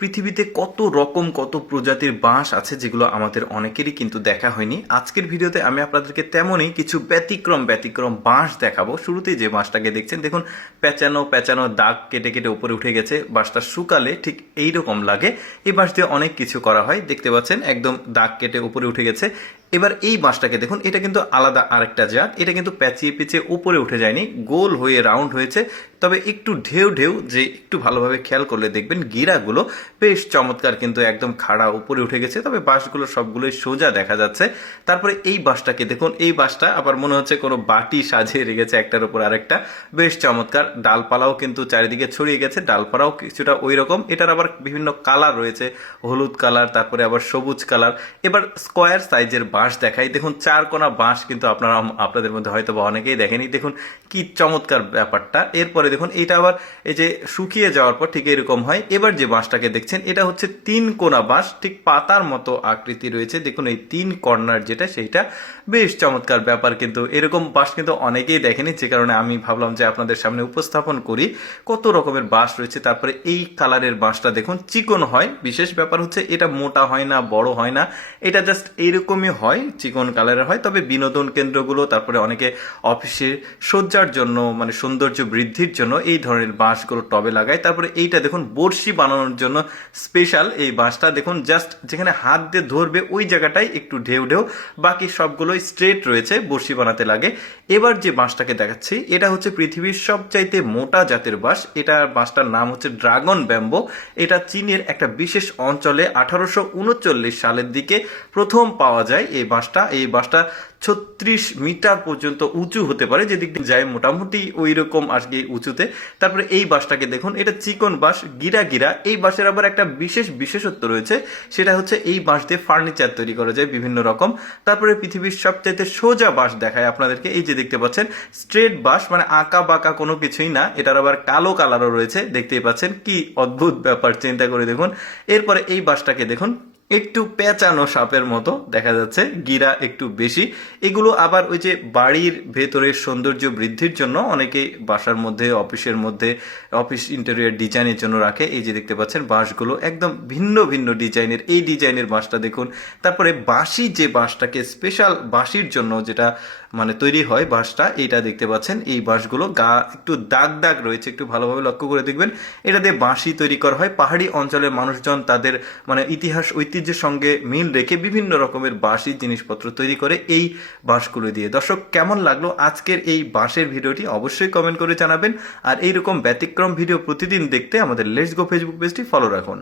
পৃথিবীতে কত রকম কত প্রজাতির বাঁশ আছে যেগুলো আমাদের অনেকেরই কিন্তু দেখা হয়নি। আজকের ভিডিওতে আমি আপনাদেরকে তেমনই কিছু ব্যতিক্রম বাঁশ দেখাবো। শুরুতেই যে বাঁশটাকে দেখছেন, দেখুন প্যাঁচানো প্যাঁচানো দাগ কেটে কেটে উপরে উঠে গেছে। বাঁশটা শুকালে ঠিক এইরকম লাগে। এই বাঁশ দিয়ে অনেক কিছু করা হয়, দেখতে পাচ্ছেন একদম দাগ কেটে উপরে উঠে গেছে। এবার এই বাঁশটাকে দেখুন, এটা কিন্তু আলাদা আরেকটা জাত। এটা কিন্তু প্যাঁচিয়ে পেঁচিয়ে উপরে উঠে যায়নি, গোল হয়ে রাউন্ড হয়েছে। তবে একটু ঢেউ ঢেউ, যে একটু ভালোভাবে খেয়াল করলে দেখবেন গিরাগুলো বেশ চমৎকার, কিন্তু একদম খাড়া উপরে উঠে গেছে। তবে বাঁশগুলো সবগুলোই সোজা দেখা যাচ্ছে। তারপরে এই বাঁশটাকে দেখুন, এই বাঁশটা আবার মনে হচ্ছে কোনো বাটি সাজিয়ে রেখেছে একটার উপর আরেকটা, বেশ চমৎকার। ডালপালাও কিন্তু চারিদিকে ছড়িয়ে গেছে, ডালপালাও কিছুটা ওই রকম। এটার আবার বিভিন্ন কালার রয়েছে, হলুদ কালার, তারপরে আবার সবুজ কালার। এবার স্কোয়ার সাইজের বাঁশ দেখাই। দেখুন চারকোনা বাঁশ, কিন্তু আপনাদের মধ্যে হয়তো বা অনেকেই দেখেনি। দেখুন কি চমৎকার ব্যাপারটা। এরপরে দেখুন এটা আবার এই যে শুকিয়ে যাওয়ার পর ঠিক এরকম হয়। এবার যে বাঁশটাকে দেখছেন, এটা হচ্ছে তিন কোনা বাঁশ, ঠিক পাতার মতো আকৃতি রয়েছে। দেখুন এই তিন কর্নার যেটা, সেইটা বেশ চমৎকার ব্যাপার। কিন্তু এরকম বাঁশ কিন্তু অনেকেই দেখেনি, যে কারণে আমি ভাবলাম যে আপনাদের সামনে উপস্থাপন করি। কত রকমের বাঁশ রয়েছে। তারপরে এই কালারের বাঁশটা দেখুন, চিকন হয়। বিশেষ ব্যাপার হচ্ছে এটা মোটা হয় না, বড় হয় না, এটা জাস্ট এইরকমই হয়, চিকন কালারের হয়। তবে বিনোদন কেন্দ্রগুলো, তারপরে অনেকে অফিসে সজ্জার জন্য, মানে সৌন্দর্য বৃদ্ধির জন্য এই ধরনের বাঁশগুলো টবে লাগায়। তারপরে এইটা দেখুন বড়শি বানানোর জন্য স্পেশাল এই বাঁশটা। দেখুন জাস্ট যেখানে হাত দিয়ে ধরবে ওই জায়গাটাই একটু ঢেউ ঢেউ, বাকি সবগুলোই স্ট্রেট রয়েছে, বড়শি বানাতে লাগে। এবার যে বাঁশটাকে দেখাচ্ছি, এটা হচ্ছে পৃথিবীর সবচাইতে মোটা জাতের বাঁশ। এটা বাঁশটার নাম হচ্ছে ড্রাগন ব্যাম্বো। এটা চীনের একটা বিশেষ অঞ্চলে 1839 সালের দিকে প্রথম পাওয়া যায় এই বাঁশটা। এই বাঁশটা 36 মিটার পর্যন্ত উঁচু হতে পারে, যেদিক দিয়ে যায় মোটামুটি ওই রকম আর কি উঁচুতে। তারপরে এই বাঁশটাকে দেখুন, এটা চিকন বাঁশ, গিরা গিরা। এই বাঁশের আবার একটা বিশেষত্ব রয়েছে, সেটা হচ্ছে এই বাঁশ দিয়ে ফার্নিচার তৈরি করা যায় বিভিন্ন রকম। তারপরে পৃথিবীর সবচাইতে সোজা বাঁশ দেখায় আপনাদেরকে, এই যে দেখতে পাচ্ছেন স্ট্রেট বাঁশ, মানে আঁকা বাঁকা কোনো কিছুই না। এটার আবার কালো কালারও রয়েছে, দেখতেই পাচ্ছেন কি অদ্ভুত ব্যাপার, চিন্তা করে দেখুন। এরপরে এই বাঁশটাকে দেখুন, একটু পেঁচানো সাপের মতো দেখা যাচ্ছে, গিরা একটু বেশি। এগুলো আবার ওই যে বাড়ির ভেতরের সৌন্দর্য বৃদ্ধির জন্য অনেকেই বাসার মধ্যে, অফিসের মধ্যে, অফিস ইন্টেরিয়র ডিজাইনের জন্য রাখে। এই যে দেখতে পাচ্ছেন বাঁশগুলো একদম ভিন্ন ভিন্ন ডিজাইনের, এই ডিজাইনের বাঁশটা দেখুন। তারপরে বাঁশি, যে বাঁশটাকে স্পেশাল বাঁশির জন্য যেটা মানে তৈরি হয় বাঁশটা, এইটা দেখতে পাচ্ছেন। এই বাঁশগুলো গা একটু দাগ দাগ রয়েছে, একটু ভালোভাবে লক্ষ্য করে দেখবেন। এটা দিয়ে বাঁশি তৈরি করা হয়। পাহাড়ি অঞ্চলের মানুষজন তাদের মানে ইতিহাস ঐতিহ্যের সঙ্গে মিল রেখে বিভিন্ন রকমের বাঁশি জিনিসপত্র তৈরি করে এই বাঁশগুলো দিয়ে। দর্শক, কেমন লাগলো আজকের এই বাঁশের ভিডিওটি অবশ্যই কমেন্ট করে জানাবেন। আর এইরকম ব্যতিক্রম ভিডিও প্রতিদিন দেখতে আমাদের লেটস গো ফেসবুক পেজটি ফলো রাখুন।